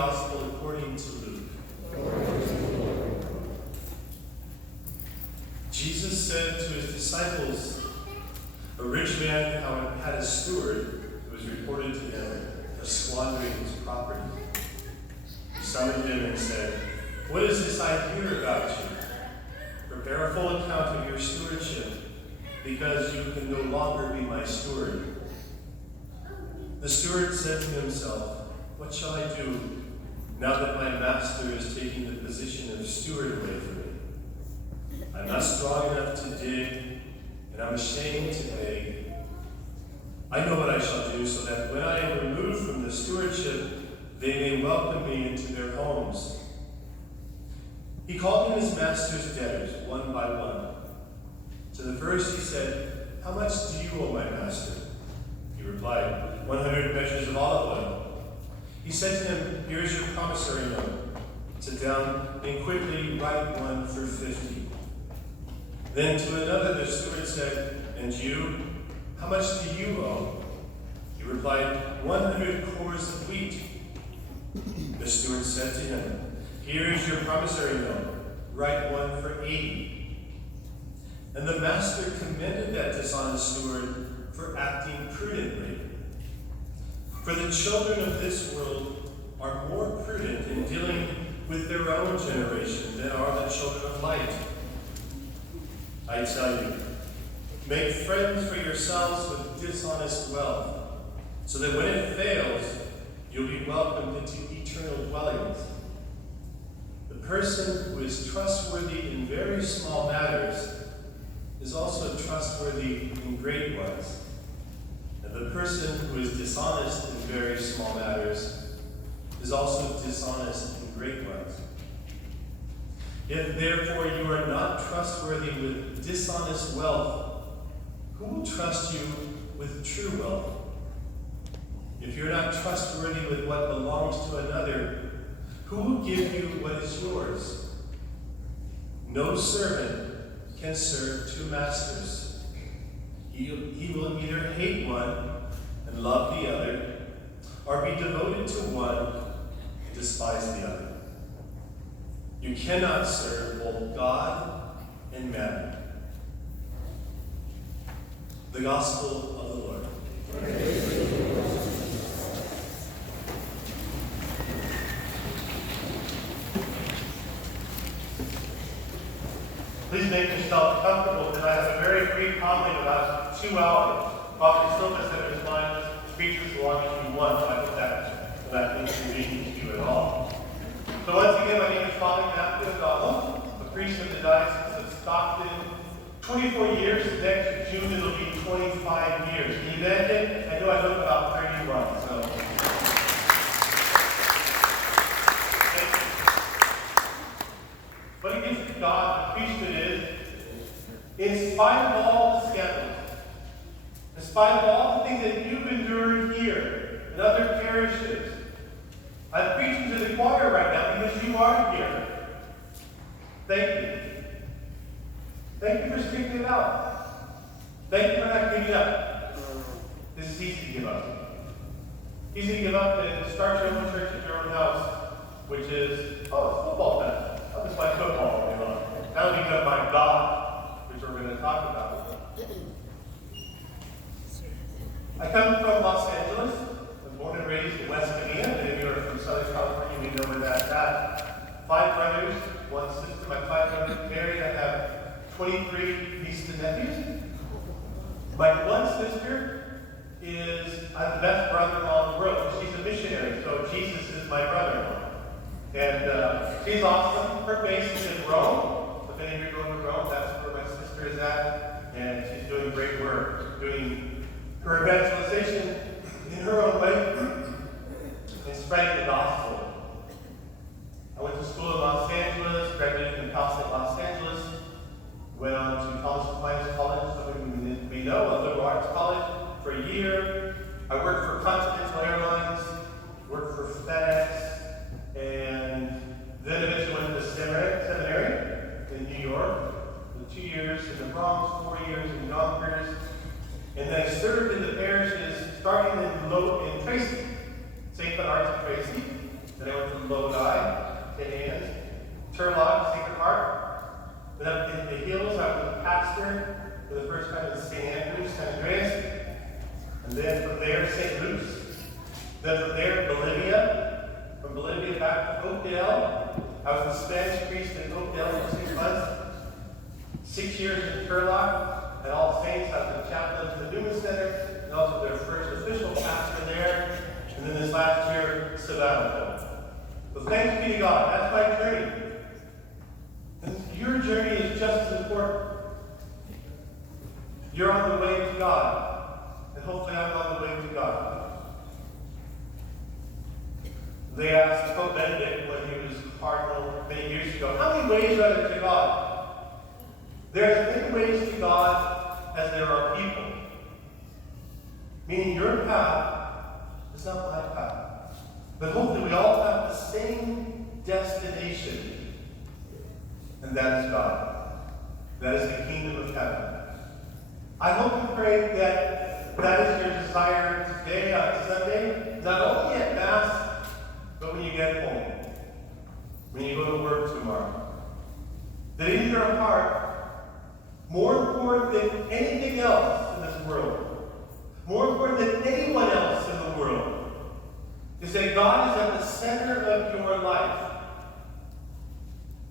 Gospel according to Luke. Jesus said to his disciples, a rich man had a steward who was reported to him for squandering his property. He summoned him and said, "What is this I hear about you? Prepare a full account of your stewardship, because you can no longer be my steward." The steward said to himself, "What shall I do now that my master is taking the position of steward away from me? I'm not strong enough to dig, and I'm ashamed to beg. I know what I shall do so that when I am removed from the stewardship, they may welcome me into their homes." He called in his master's debtors one by one. To the first he said, "How much do you owe my master?" He replied, 100 measures of olive oil." He said to him, "Here is your promissory note. Sit down and quickly write one for 50. Then to another the steward said, "And you, how much do you owe?" He replied, 100 cores of wheat." The steward said to him, "Here is your promissory note. Write one for 80. And the master commended that dishonest steward for acting prudently. For the children of this world are more prudent in dealing with their own generation than are the children of light. I tell you, make friends for yourselves with dishonest wealth, so that when it fails, you'll be welcomed into eternal dwellings. The person who is trustworthy in very small matters is also trustworthy in great ones. And the person who is dishonest in very small matters is also dishonest in great ones. If therefore you are not trustworthy with dishonest wealth, who will trust you with true wealth? If you're not trustworthy with what belongs to another, who will give you what is yours? No servant can serve two masters. He will either hate one and love the other, or be devoted to one and despise the other. You cannot serve both God and mammon. The Gospel of the Lord. Please make yourself comfortable, because I have a very brief homily of about 2 hours. Father Silva said it was fine to preach as long as you want, so I hope that will not inconvenience you at all. So once again, my name is Father O Donnell, a priest of the Diocese of Stockton. 24 years, next June it'll be 25 years. Can you imagine? I know I look about 31, so. What it gives to God, the priesthood is, in spite of all the scandals, in spite of all the things that you've endured here and other parishes, I'm preaching to the choir right now because you are here. Thank you. Thank you for speaking it out. Thank you for not giving up. This is easy to give up. Easy to give up and start your own church at your own house, which is, it's football time. I'll just play football all day long. That'll be done by God, which we're going to talk about. I come from Los Angeles. I'm born and raised in West Covina. Many of you are from Southern California, you may know where that's at. 5 brothers, 1 sister. My 5 brothers married. I have 23 nieces and nephews. My 1 sister is, I have the best brother-in-law in the world. She's a missionary, so Jesus is my brother-in-law. And she's awesome. Her base is in Rome. So if any of you go to Rome, that's where my sister is at. And she's doing great work, doing her evangelization in her own way and spreading the gospel. I went to school in Los Angeles, graduated from Cal State Los Angeles, went on to Aquinas College, some of you may know, a liberal arts college, for a year. I worked for Continental Airlines, worked for FedEx, and then eventually went to seminary in New York, with 2 years in the Bronx, 4 years in Yonkers, and then I served in the parishes starting in Tracy Turlock, Sacred Heart. Then up in the hills, I was a pastor for the first time in St. Andrews, San Andreas. And then from there, St. Luke's. Then from there, Bolivia. From Bolivia back to O Donnell. I was the Spanish priest in O Donnell for 6 months. 6 years in Turlock at All Saints. I was the chaplain to the Newman Center and also their first official pastor there. And then this last year, Sepulveda. So thanks be to God. That's my journey. And your journey is just as important. You're on the way to God. And hopefully I'm on the way to God. They asked Pope Benedict when he was cardinal many years ago, how many ways are there to God? There are as many ways to God as there are people. Meaning your path is not my path. But hopefully we all have the same destination. And that is God. That is the kingdom of heaven. I hope and pray that that is your desire today on Sunday, not only at Mass, but when you get home, when you go to work tomorrow. That in your heart, more important than anything else in this world, more important than anyone else in the world, is that God is at the center of your life.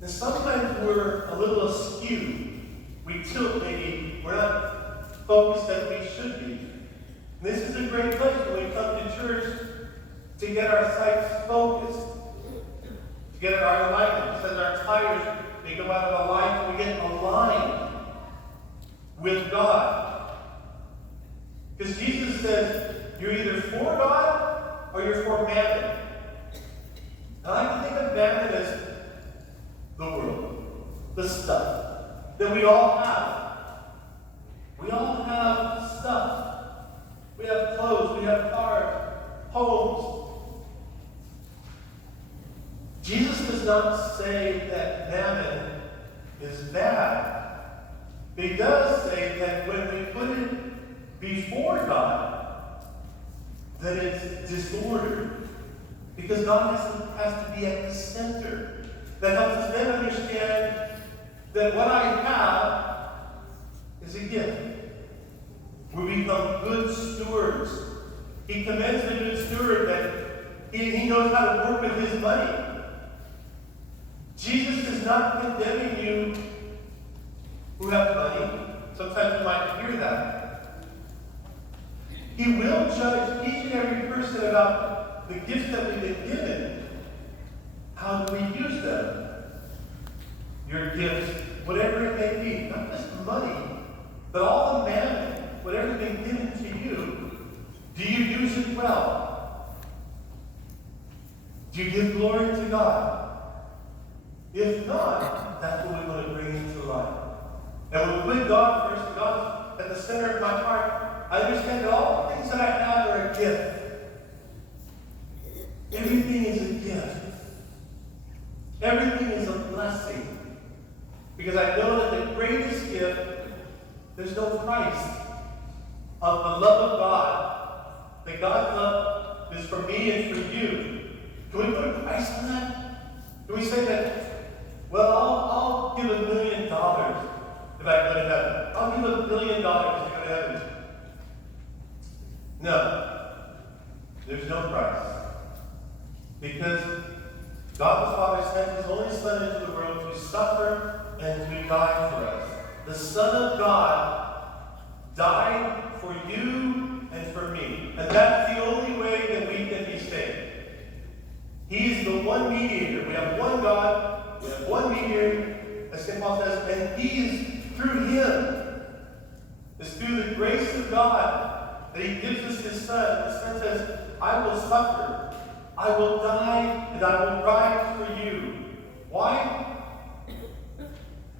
And sometimes we're a little askew. We tilt maybe. We're not focused as we should be. And this is a great place when we come to church to get our sights focused, to get our alignment. Because our tires, they go out of alignment, we get aligned with God. Because Jesus says, you're either for God or you're for mammon. And I like to think of mammon as the world, the stuff that we all have. We all have stuff. We have clothes, we have cars, homes. Jesus does not say that mammon is bad. But he does say that when we put it before God, that it's disordered. Because God has to be at the center. That helps us then understand that what I have is a gift. We become good stewards. He commends the good steward that he knows how to work with his money. Jesus is not condemning you who have money. Sometimes we might hear that. He will judge each and every person about the gifts that we've been given. How do we use them? Your gifts, whatever it may be, not just money, but all the mammon, whatever's been given to you, do you use it well? Do you give glory to God? If not, that's what we want to bring into life. And when we put God first, and God's at the center of my heart, I understand that all the things that I have are a gift. Everything is a gift. Everything is a blessing. Because I know that the greatest gift, there's no price of the love of God. That God's love is for me and for you. Can we put a price on that? Can we say that, well, I'll give $1 million if I go to heaven. I'll give $1 billion if I go to heaven. No. There's no price. Because God the Father sent his only Son into the world to suffer and to die for us. The Son of God died for you and for me. And that's the only way that we can be saved. He's the one mediator. We have one God, we have one mediator, as St. Paul says, and he is through him. It's through the grace of God that he gives us his Son. The Son says, I will suffer, I will die, and I will rise for you. Why?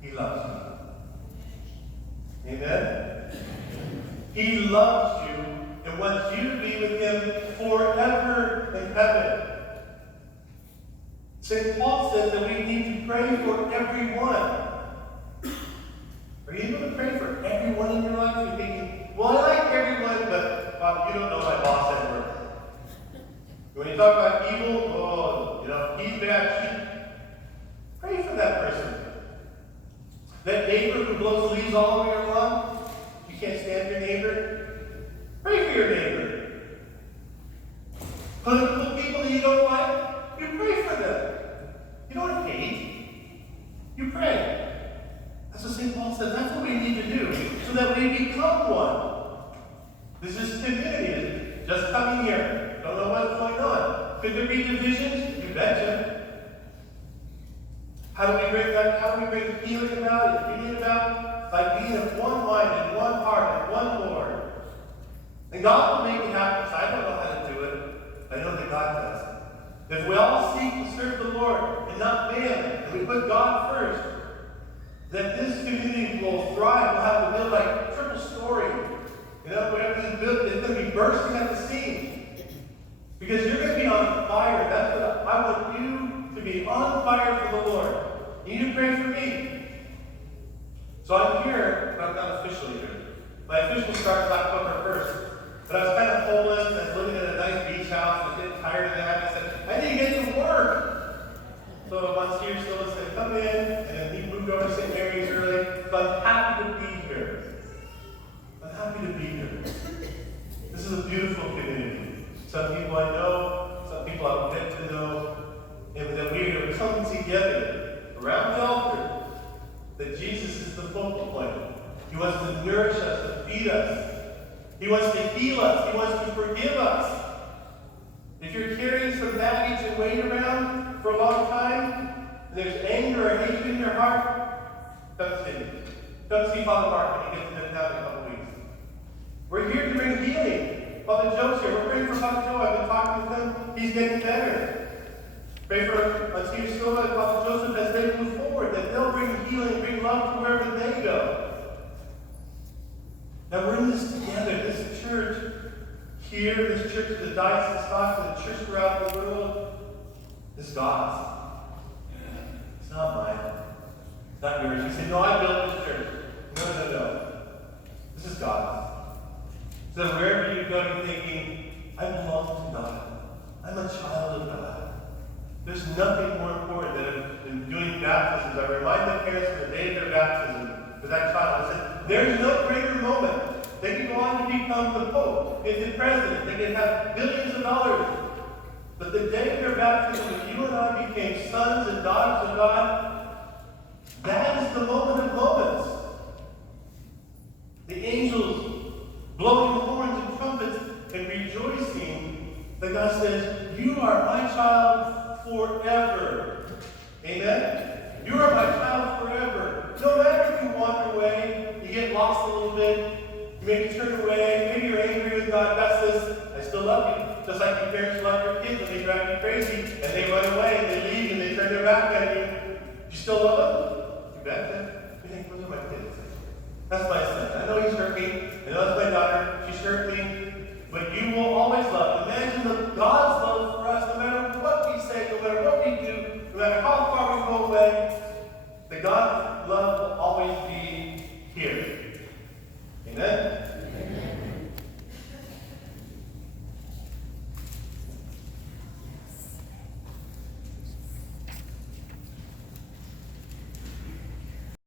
He loves you. Amen? He loves you and wants you to be with him forever in heaven. St. Paul says that we need to pray for everyone. Are you able to pray for everyone in your life? You're thinking, well, I like everyone, but you don't know my boss at work. When you talk about evil, he's bad. Pray Pray for that person. That neighbor who blows leaves all over your lawn, you can't stand your neighbor. Pray for your neighbor. Political people that you don't like, you pray for them. You don't hate. You pray. That's what St. Paul said. That's what we need to do so that we become one. This is community. Just coming here. Don't know what's going on. Could there be divisions? You betcha. How do we bring that? How do we bring healing about it? Union about? By being of one mind and one heart and one Lord. And God will make it happen. So I don't know how to do it. I know that God does. If we all seek to serve the Lord and not man, and we put God first, that this community will thrive. We'll have to build like triple story. You know, whatever this build, it's going to be bursting at the seams. Because you're going to be on fire. That's what I want you to be on fire for the Lord. You need to pray for me. So I'm here, but I'm not officially here. My official starts October 1st. But I was kind of homeless, and I was living in a nice beach house, and getting tired of that. I said, I need to get to work. So Monsieur still said, come in, and then he moved over to St. Mary's early. So I'm happy to be here. I'm happy to be here. This is a beautiful community. Some people I know, some people I'll get to know, and that we are coming together around the altar, that Jesus is the focal point. He wants to nourish us, to feed us. He wants to heal us. He wants to forgive us. If you're carrying some baggage and weight around for a long time, and there's anger or hatred in your heart, come see me. Come see Father Mark when he gets to down in a couple weeks. We're here to bring healing. Father Joe's here. We're praying for Father Joe. I've been talking with him. He's getting better. Pray for Monsieur Silva and Father Joseph as they move forward, that they'll bring healing, bring love to wherever they go. Now we're in this together, this church here, this church of the Diocese of Stockton, the church throughout the world, is God's. It's not mine. It's not yours. You say, no, I built this church. No. This is God's. So that wherever you go, you're thinking, I belong to God. I'm a child of God. There's nothing more important than doing baptisms. I remind the parents of the day of their baptism for that child. I said, there's no greater moment. They can go on to become the Pope, and the President. They can have billions of dollars. But the day of their baptism, when you and I became sons and daughters of God, that is the moment of moments. The angels blowing horns and trumpets and rejoicing that God says, you are my child forever. Amen? You are my child forever. No matter if you wander away, you get lost a little bit, you maybe turn away, maybe you're angry with God. God says, I still love you. Just like your parents love your kids and they drive you crazy and they run away and they leave and they turn their back on you. You still love them? You bet them. You think, those are my kids. That's my son. I know he's hurt me, and